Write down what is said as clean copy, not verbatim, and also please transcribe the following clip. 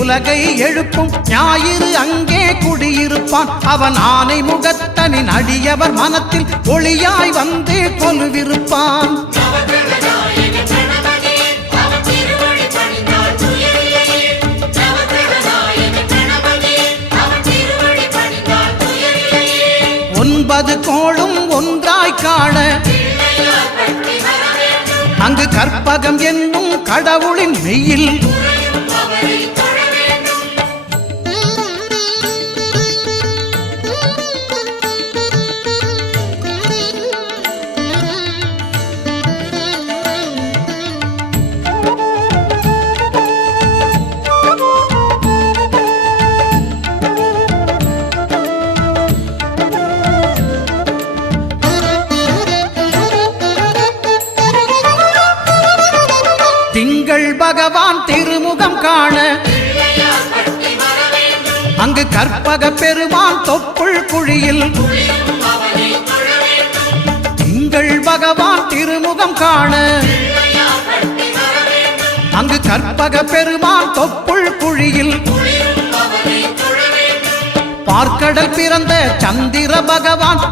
உலகை எழுப்பும் ஞாயிறு அங்கே குடியிருப்பான். அவன் ஆனை முகத்தனின் அடியவர் மனத்தில் ஒளியாய் வந்து கொலுவிருப்பான். ஒன்பது கோளும் ஒன்றாய் காண அங்கு கற்பகம் என்னும் கடவுளின் மெய்யில் திங்கள் பகவான் திருமுகம் காண அங்கு கற்பக பெருமான் தொப்புள் குழியில் திங்கள் பகவான் திருமுகம் காண அங்கு கற்பக பெருமான் தொப்புள் குழியில் பார்க்கடல் பிறந்த சந்திர பகவான்